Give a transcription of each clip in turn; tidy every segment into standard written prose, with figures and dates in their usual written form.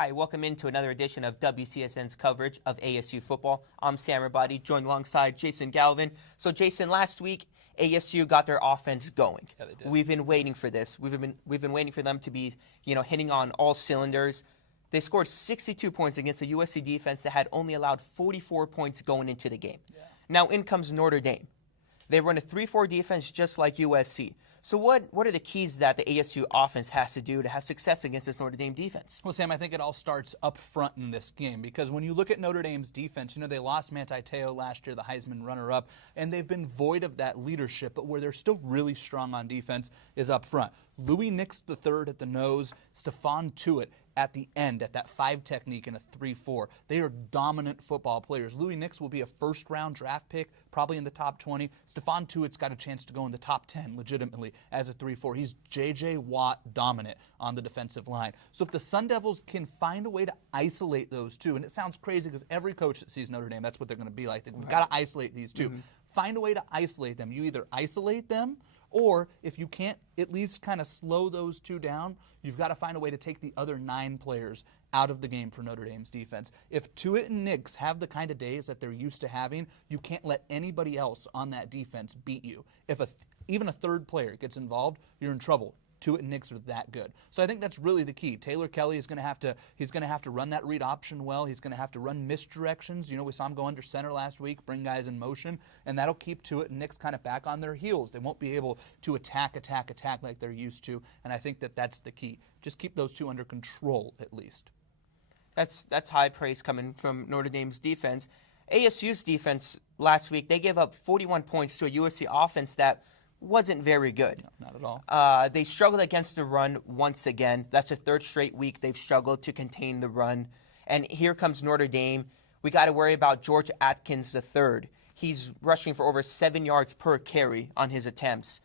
Hi, welcome into another edition of WCSN's coverage of ASU football. I'm Sam Rabadi, joined alongside Jason Galvin. So, Jason, last week, ASU got their offense going. Yeah, they did. We've been waiting for this. We've been waiting for them to be, hitting on all cylinders. They scored 62 points against a USC defense that had only allowed 44 points going into the game. Yeah. Now, in comes Notre Dame. They run a 3-4 defense just like USC. So what are the keys that the ASU offense has to do to have success against this Notre Dame defense? Well, Sam, I think it all starts up front in this game because when you look at Notre Dame's defense, they lost Manti Te'o last year, the Heisman runner-up, and they've been void of that leadership, but where they're still really strong on defense is up front. Louis Nix III at the nose, Stephon Tuitt at the end, at that 5 technique in a 3-4. They are dominant football players. Louis Nix will be a first-round draft pick, probably in the top 20. Stephon Tuitt's got a chance to go in the top 10 legitimately as a 3-4. He's J.J. Watt dominant on the defensive line. So if the Sun Devils can find a way to isolate those two, and it sounds crazy because every coach that sees Notre Dame, that's what they're going to be like. We've got to isolate these two. Mm-hmm. Find a way to isolate them. You either isolate them, or if you can't at least kind of slow those two down, you've got to find a way to take the other 9 players out of the game for Notre Dame's defense. If Tuitt and Nix have the kind of days that they're used to having, you can't let anybody else on that defense beat you. If even a third player gets involved, you're in trouble. Tuitt and Nix are that good. So I think that's really the key. Taylor Kelly is going to have to run that read option well. He's going to have to run misdirections. We saw him go under center last week, bring guys in motion, and that'll keep Tuitt and Nix kind of back on their heels. They won't be able to attack like they're used to, and I think that that's the key. Just keep those two under control at least. That's high praise coming from Notre Dame's defense. ASU's defense last week, they gave up 41 points to a USC offense that wasn't very good. No, not at all. They struggled against the run once again. That's the 3rd straight week they've struggled to contain the run. And here comes Notre Dame. We got to worry about George Atkins III. He's rushing for over 7 yards per carry on his attempts.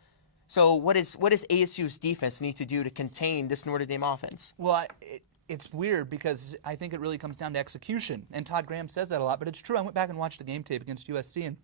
So what does ASU's defense need to do to contain this Notre Dame offense? Well, it's weird because I think it really comes down to execution. And Todd Graham says that a lot, but it's true. I went back and watched the game tape against USC, and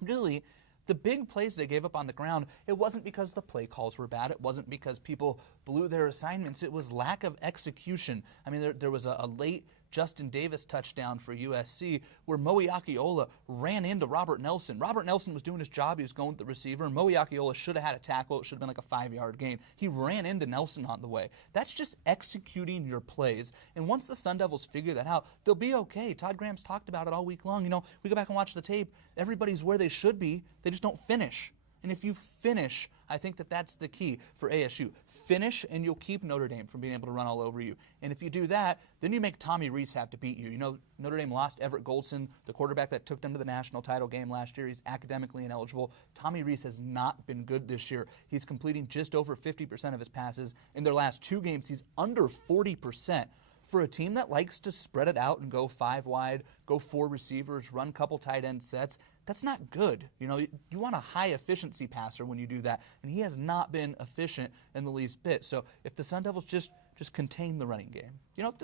really, the big plays they gave up on the ground, it wasn't because the play calls were bad. It wasn't because people blew their assignments. It was lack of execution. I mean, there was a late Justin Davis touchdown for USC where Moe Akiola ran into Robert Nelson. Robert Nelson was doing his job. He was going with the receiver, and Moe Akiola should have had a tackle. It should have been like a 5-yard gain. He ran into Nelson on the way. That's just executing your plays. And once the Sun Devils figure that out, they'll be okay. Todd Graham's talked about it all week long. We go back and watch the tape. Everybody's where they should be. They just don't finish. And if you finish, I think that that's the key for ASU. Finish, and you'll keep Notre Dame from being able to run all over you. And if you do that, then you make Tommy Rees have to beat you. Notre Dame lost Everett Goldson, the quarterback that took them to the national title game last year. He's academically ineligible. Tommy Rees has not been good this year. He's completing just over 50% of his passes. In their last 2 games, he's under 40%. For a team that likes to spread it out and go 5 wide, go 4 receivers, run a couple tight end sets, that's not good. You want a high efficiency passer when you do that, and he has not been efficient in the least bit. So if the Sun Devils just contain the running game, you don't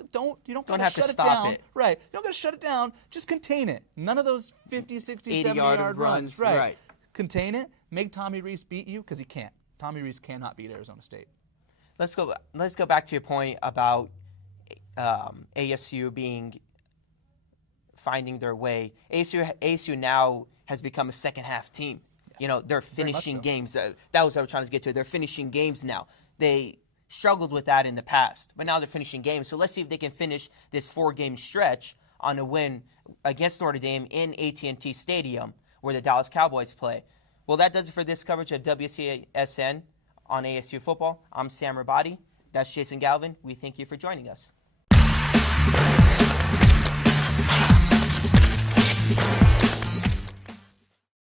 have to stop it. Right. You don't got to shut it down. Just contain it. None of those 50, 60, 70-yard runs. Right. Contain it. Make Tommy Rees beat you because he can't. Tommy Rees cannot beat Arizona State. Let's go back to your point about ASU finding their way. ASU now has become a second-half team. They're finishing games. That was what I was trying to get to. They're finishing games now. They struggled with that in the past, but now they're finishing games. So let's see if they can finish this 4-game stretch on a win against Notre Dame in AT&T Stadium, where the Dallas Cowboys play. Well, that does it for this coverage of WCSN on ASU football. I'm Sam Rabadi. That's Jason Galvin. We thank you for joining us.